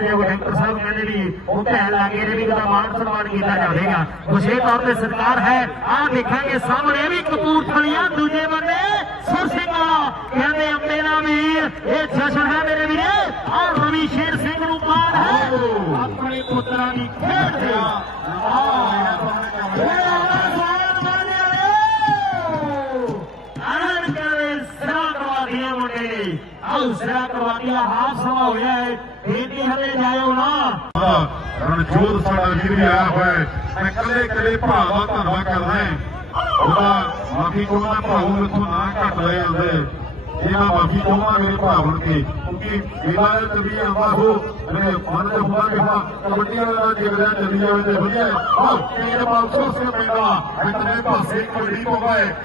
ਸਤਿਕਾਰਯੋਗ ਡਾਕਟਰ ਸਾਹਿਬ ਕਹਿੰਦੇ ਵੀ ਉਹ ਕਹਿਣ ਲੱਗੇ ਨੇ ਵੀ ਇਹਦਾ ਮਾਣ ਸਨਮਾਨ ਕੀਤਾ ਜਾਵੇਗਾ। ਵਿਸ਼ੇਸ਼ ਤੌਰ ਤੇ ਸਰਕਾਰ ਹੈ, ਆਹ ਦੇਖਾਂਗੇ ਸਾਹਮਣੇ ਵੀ ਕਪੂਰਥਲੀਆ ਦੂਜੇ ਬੰਨੇ ਸੁਰ ਸਿੰਘ ਕਹਿੰਦੇ ਅੰਬੇ ਦਾ ਵੀਰ ਇਹ ਜਸ਼ਨ ਹੈ ਮੇਰੇ ਵੀਰੇ, ਆਹ ਰਵੀ ਸ਼ੇਰ ਸਿੰਘ ਨੂੰ ਮਾਣ ਹੈ। ਆਪਣੇ ਪੁੱਤਰਾਂ ਦੀ ਮੁੰਡੇ ਨੇ ਆਉ ਸਿਰਾ ਕਰਵਾ ਦਿਆ ਹਾਫ ਸਮਾਂ ਹੋਇਆ ਹੈ। ਬੇਟੀ ਰਣਜੋਤ ਸਾਡਾ ਵੀਰ ਵੀ ਆਇਆ ਹੋਇਆ ਹੈ। ਮੈਂ ਕੱਲੇ ਕੱਲੇ ਭਰਾ ਦਾ ਧੰਨਵਾਦ ਕਰਦਾ ਹਾਂ। ਉਹਦਾ ਮਾਫੀ ਚਾਹੁੰਦਾ ਭਾਉ ਮੈਥੋਂ ਨਾ ਘੱਟ ਲੈ ਜਾਂਦੇ। ਇਹ ਮੈਂ ਮਾਫੀ ਚਾਹੁੰਦਾ ਮੇਰੇ ਭਰਾ ਬਣ ਕਿਉਂਕਿ ਮੇਰਾ ਤੇ ਵੀ ਆਉਂਦਾ ਹੋ ਮੇਰੇ ਮਨ ਚ ਹੁੰਦਾ ਕਿ ਕਬੱਡੀ ਵਾਲਾ ਜਿਗਰਾ ਚੱਲੀ ਜਾਵੇ ਤੇ ਵਧੀਆ ਹਾਂ। ਤੀਰ ਬਾਲਸੋ ਸੇ ਪੈਂਦਾ ਇਤਨੇ ਪਾਸੇ ਕਬੱਡੀ ਤੋਂ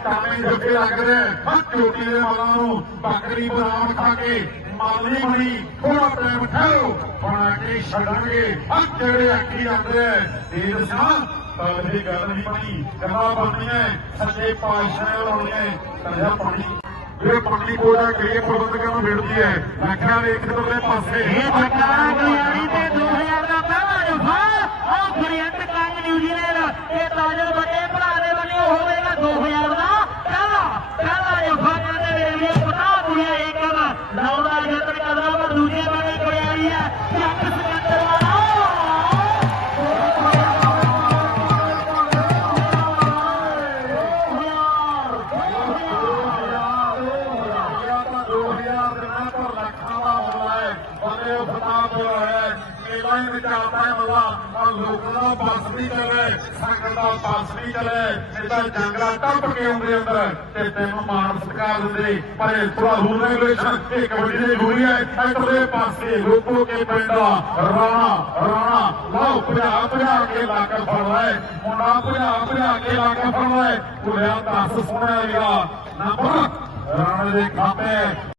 ਕਾਮੇ ਜੱਗੇ ਲੱਗ ਹਾਂ। ਚੋਟੀ ਦੇ ਮਾਲਾਂ ਨੂੰ ਬੱਕਰੀ ਬਦਾਮ ਖਾ ਕੇ ਮਾਲੀ ਬਣੀ ਥੋੜਾ ਟਾਈਮ ਠਹਿਰੋ ਬਣਾ ਕੇ ਛੱਡਣਗੇ। ਆ ਜਿਹੜੇ ਅੱਕੀ ਜਾਂਦੇ ਐ ਤੀਰ ਸਾਹ ਤਾਂ ਇਹ ਗੱਲ ਨਹੀਂ ਬਣੀ, ਗੱਲਾਂ ਬਣਦੀਆਂ ਸੱਚੇ ਪਾਤਸ਼ਾਹ ਲਾਉਣੀਆਂ ਕੰਜਾ ਪਾਣੀ। ਇਹ ਪਗਲੀ ਪੂਜਾ ਕਰੀਏ ਪ੍ਰਬੰਧਕਾਂ ਨੂੰ ਮਿਲਦੀ ਹੈ, ਲੱਖਾਂ ਦੇ ਇੱਕ ਦੂਜੇ ਪਾਸੇ। ਇਹ ਜਕਾਰਾ ਲੋਕਾਂ ਦਾ ਬੱਸ ਨਹੀਂ ਚੱਲੇ, ਸੰਗਤ ਦਾ ਬੱਸ ਨਹੀਂ ਚੱਲੇ। ਜਿੱਦਾਂ ਜੰਗਲਾ ਟੱਪ ਕੇ ਆਉਂਦੇ ਅੰਦਰ। ਤੇ ਤੈਨੂੰ ਮਾਣ ਸਤਿਕਾਰ ਦਿੰਦੇ। ਪਰ ਇਹ ਥੋੜਾ ਰੂਲ ਰੈਗੂਲੇਸ਼ਨ ਇਹ ਕਬੱਡੀ ਦੀ ਜ਼ਰੂਰੀ ਹੈ ਇੱਧਰਲੇ ਪਾਸੇ ਲੋਕੋ ਕੇ ਪਿੰਡ ਰਾਣਾ ਰਾਣਾ ਲਾਓ ਭਜਾ ਭਜਾ ਕੇ ਲਾ ਕੇ ਫੜਦਾ ਹੈ। ਮੁੰਡਾ ਭਜਾ ਭਜਾ ਕੇ ਲਾ ਕੇ ਫੜਦਾ ਹੈ। ਕੁੜਿਆ ਦੱਸ ਸੋਹਣਾ ਵੀਰਾ ਨੰਬਰ, ਰਾਣੇ ਦੇ ਖਾਤੇ।